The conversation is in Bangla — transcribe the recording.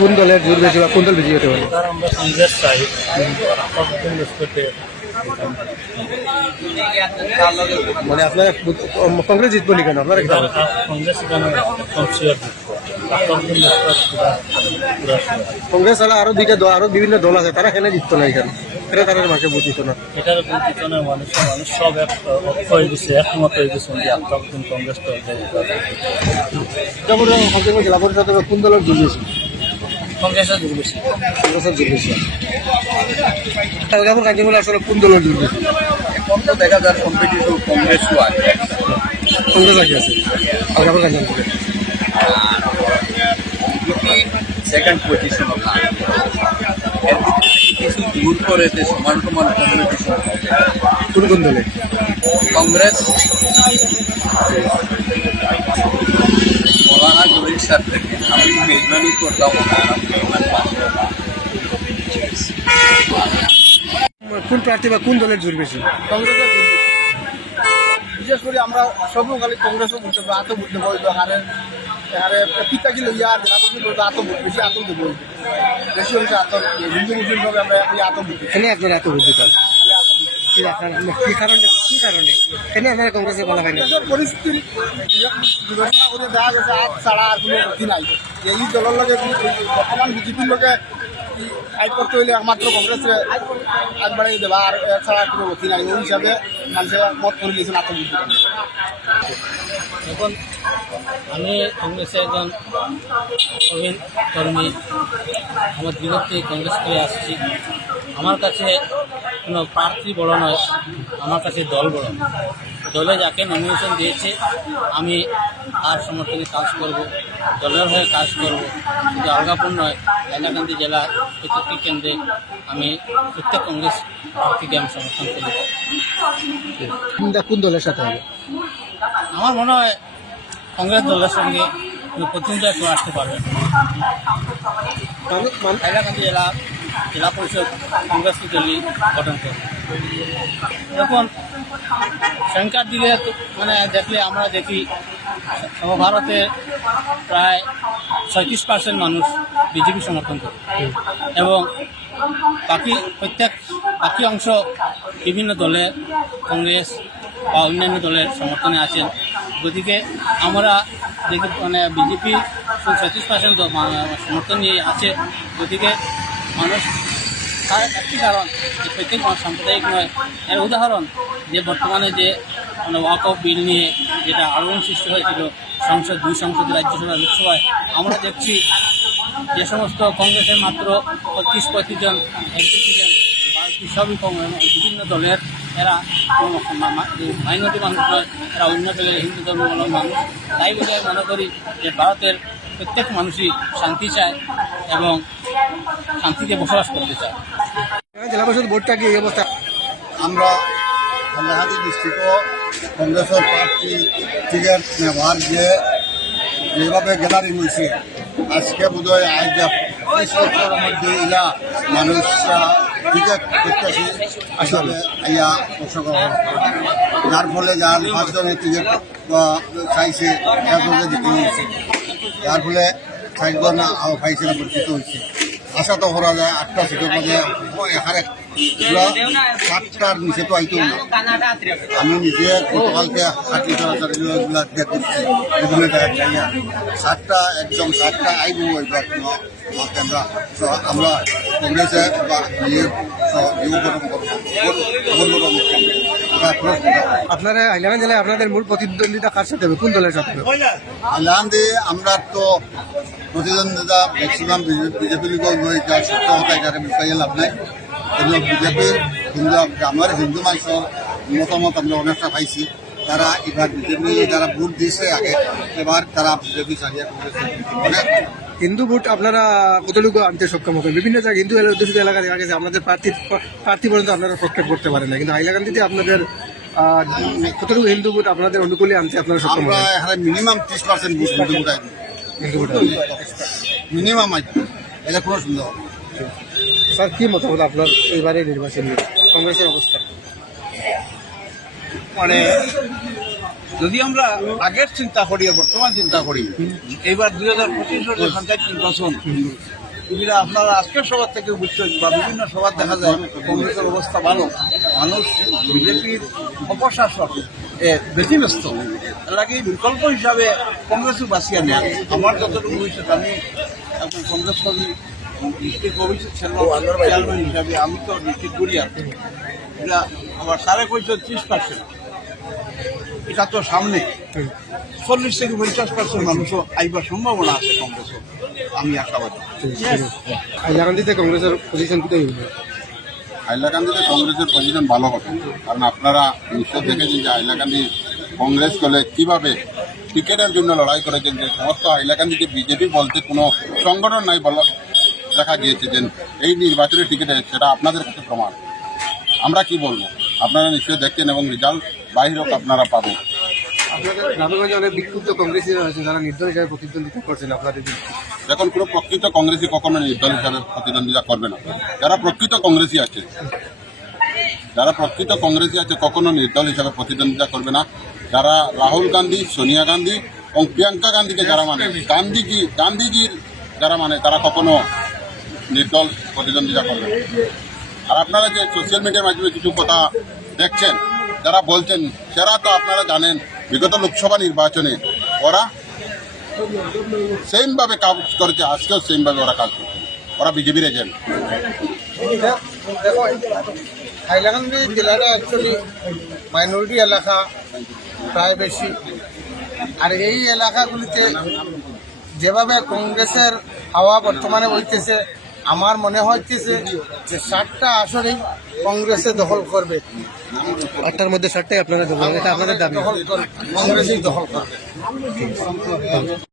কোন দলের জোর বেশি বা কোন দল বেশি হতে পারে? আমরা কংগ্রেস চাই করতে মানে আপনারা কংগ্রেস জিতবো নি কেন আপনারা কি ভাবেন? কংগ্রেস এখানে কংগ্রেস ছাড়া আরো দুইটা দল আরো বিভিন্ন দল আছে তারা কেন জিততো না এখানে এটা তাদের মাকে বুঝিত না। এটার পিছনে মানুষ সব এক হয়ে গেছে, একমত হয়ে গেছে যে আপনার কংগ্রেস জেলা পরিষদ কোন দলের জোর বেশি? কংগ্রেসের দূর বেশি। কংগ্রেসের জোর বেশি। কার্যক্রম আসলে কোন দলের জোর বেশি? এখন তো দেখা যায় কম্পিটিশন কংগ্রেসও আছে, কংগ্রেস আগে আছে আগামী কার্যক্রম সেকেন্ড পজিশন এর ভিতরে কিছু দূর করে যে সমান সমান কম্পিটিশন হবে। কোন কোন দলে? কংগ্রেস মৌলানা জহির স্যার থেকে আমি মেজবানি করলাম কোন প্রার্থী বা কোন দলের জোর বেশি? কংগ্রেসের বিশেষ করে আমরা সবও খালি কংগ্রেসও বলতে পারবো, আতো বলতে পারবো আরে পিতা কি লইয়া আর বলতে আতো বেশি আতঙ্ক দেবো বেশি হচ্ছে আতঙ্ক হিন্দু মুসলিম সবে আমরা আতঙ্ক দিই। কেন আপনারা এত বুঝতে কি কারণে কেন আপনারা কংগ্রেসে বলা হয় না? পরিস্থিতির বিবেচনা করে দেখা গেছে আজ ছাড়া আর কোনো গতি নাই। এই দলের লগে বর্তমান বিজেপির লগে ফাইট করতে হইলে একমাত্র কংগ্রেসে আগ বাড়িয়ে দেবা, আর ছাড়া কোনো গতি নাই। ওই হিসাবে মানুষের মত করে নিয়েছেন আত্মবুদ্ধি। এখন আমি কংগ্রেসের একজন প্রবীণ কর্মী, আমার বিগত থেকে কংগ্রেস করে আসছি। আমার কাছে কোনো প্রার্থী বড় নয়, আমার কাছে দল বড়। দলে যাকে নমিনেশন দিয়েছে আমি তার সমর্থনে কাজ করব, দলের হয়ে কাজ করব। শুধু আলগাপুর নয়, হাইলাকান্দি জেলার প্রত্যেকটি কেন্দ্রে আমি প্রত্যেক কংগ্রেস প্রার্থীকে আমি সমর্থন করি। কোন দলের সাথে হবে? আমার মনে হয় কংগ্রেস দলের সঙ্গে প্রতিনিধিত্ব কেউ আসতে পারবে। হাইলাকান্দি জেলা পরিষদ কংগ্রেস দলই গঠন করবে। এখন সংখ্যার দিকে মানে দেখলে আমরা দেখি সর্বভারতে প্রায় 36% মানুষ বিজেপি সমর্থন করে এবং বাকি অংশ বিভিন্ন দলের কংগ্রেস বা অন্যান্য দলের সমর্থনে আছেন। গতিকে আমরা দেখি মানে বিজেপি 36% সমর্থন নিয়ে আছে। গতিকে মানুষ তার একটি কারণ যে প্রত্যেক সাম্প্রদায়িক নয়। এর উদাহরণ যে বর্তমানে যে মানে ওয়াক অফ বিল নিয়ে যেটা আলোড়ন সৃষ্টি হয়েছিল দুই সংসদ রাজ্যসভা লোকসভায়, আমরা দেখছি যে সমস্ত কংগ্রেসের মাত্র 35 জন এমপি ছিলেন, বাকি সবই বিভিন্ন দলের, এরা মাইনরিটি মানুষ নয়, এরা অন্য দলের হিন্দু ধর্মাবলম্বী মানুষ। তাই বলে আমি মনে করি যে ভারতের প্রত্যেক মানুষই শান্তি চায় এবং শান্তিতে বসবাস করতে চায়। জেলা পরিষদ ভোটটা কি এই অবস্থা? আমরা হাইলাকান্দি ডিস্ট্রিক্টও কংগ্রেসের প্রার্থী টিকিট নেওয়ার যেভাবে গ্যাদারিং হয়েছে আজকে বোধহয় আজ 20 বছরের মধ্যে ইলা মানুষ টিকিট প্রত্যাশী হিসাবে আইয়া অংশগ্রহণ করে, যার ফলে যার 5 জনের টিকিট চাইছে একজনে দিতে হয়েছে, যার ফলে 60 জন পাইছে না পরিচিত হয়েছে। আশা তো করা যায় 8টা সিটের মধ্যে এখানে 7টার নিচে তো আইতেও না। আমি নিজে গতকালকে 60 করছি বিভিন্ন জায়গায় যাইয়া 7টা একদম 7টা আইব আমরা কংগ্রেসে বা আপনারা হাইলাকান্দি জেলায় আপনাদের মূল প্রতিদ্বন্দ্বিতা কার সাথে হবে, কোন দলের সাথে হবে? হাইলাকান্দি আমরা তো প্রতিদ্বন্দ্বিতা ম্যাক্সিমাম বিজেপি লোক যা সত্য কথা এটার বিষয়ে লাভ নাই। কিন্তু বিজেপির আমার হিন্দু মানুষের মতামত আমরা অনেকটা পাইছি। তারা এবার বিজেপি যারা ভোট দিয়েছে আগে, এবার তারা বিজেপি ছাড়িয়ে অনেক হিন্দু ভোট আপনারা কতটুকু আনতে সক্ষম হবে? বিভিন্ন জায়গায় হিন্দু অধ্যুষিত এলাকা দেখা গেছে আপনাদের প্রার্থী পর্যন্ত আপনারা প্রক্ষেপ করতে পারেন না, কিন্তু হাইলাকান্দিতে আপনাদের কতটুকু হিন্দু ভোট আপনাদের অনুকূলে আনতে আপনারা সক্ষম আমরা হবে? এখানে মিনিমাম 30% হিন্দু ভোট আসবে, হিন্দু ভোট মিনিমাম আসবে, এটা কোনো সুন্দর হবে। স্যার কি মতামত আপনার এবারে নির্বাচন নিয়ে কংগ্রেসের অবস্থা? মানে যদি আমরা আগের চিন্তা করি বর্তমান চিন্তা করি, এইবার 2025 পঞ্চায়েত নির্বাচন এগুলা আপনারা আজকের সবার থেকে বুঝছেন বা বিভিন্ন সবার দেখা যায় কংগ্রেসের অবস্থা ভালো, মানুষ বিজেপির অপশাসক বেশি ব্যস্ত, এর লাগে বিকল্প হিসাবে কংগ্রেসও বাঁচিয়ে নেয়। আমার যতটুকু হয়েছে আমি এখন কংগ্রেস কর্মী ডিস্ট্রিক্ট অফিসের চেয়ারম্যান হিসাবে আমি তো ডিস্ট্রিক্ট করি আর এটা আবার সাড়ে 35%, এটা তো সামনে 40 থেকে 50% মানুষও আইবার সম্ভাবনা আছে কংগ্রেসও, আমি আশাবাদী। হাইলাকান্দিতে কংগ্রেসের পজিশন কোথায় হইবে? হাইলাকান্দিতে কংগ্রেসের পজিশন ভালো হবে, কারণ আপনারা নিশ্চয় দেখেছেন যে হাইলাকান্দি কংগ্রেস দলে কীভাবে টিকিটের জন্য লড়াই করেছেন, যে সমস্ত হাইলাকান্দিতে বিজেপি বলতে কোনো সংগঠন নাই বলা দেখা গিয়েছে যে এই নির্বাচনের টিকিটে, সেটা আপনাদের কাছে প্রমাণ। আমরা কি বলবো, আপনারা নিশ্চয়ই দেখছেন এবং রেজাল্ট বাহির হোক আপনারা পাবেন। আপনাদের গ্রামেগঞ্জে অনেক বিক্ষুব্ধ কংগ্রেসীরা রয়েছে যারা নির্দল হিসাবে প্রতিদ্বন্দ্বিতা করছেন আপনাদের বিরুদ্ধে। এখন কোনো প্রকৃত কংগ্রেসী কখনো নির্দল হিসাবে প্রতিদ্বন্দ্বিতা করবে না। যারা প্রকৃত কংগ্রেসী আছে, কখনো নির্দল হিসাবে প্রতিদ্বন্দ্বিতা করবে না। যারা রাহুল গান্ধী, সোনিয়া গান্ধী এবং প্রিয়াঙ্কা গান্ধীকে যারা মানে, গান্ধীজির যারা মানে, তারা কখনো নির্দল প্রতিদ্বন্দ্বিতা করবে না। আর আপনারা যে সোশ্যাল মিডিয়ার মাধ্যমে কিছু কথা দেখছেন, যারা বলছেন, সেটা তো আপনারা জানেন বিগত লোকসভা নির্বাচনে ওরা সেমভাবে কাজ করেছে, আজকেও সেমভাবে ওরা কাজ করছে, ওরা বিজেপির এজেন্ট। দেখো হাইলাকান্দি জেলাটা অ্যাকচুয়ালি মাইনরিটি এলাকা প্রায় বেশি, আর এই এলাকাগুলিতে যেভাবে কংগ্রেসের হাওয়া বর্তমানে বইতেছে, আমার মনে হচ্ছে যে 7টা আসনেই কংগ্রেসে দখল করবে। 8টার মধ্যে 7টাই আপনারা দেবেন, এটা আপনাদের দাবি? কংগ্রেসই দখল করবে।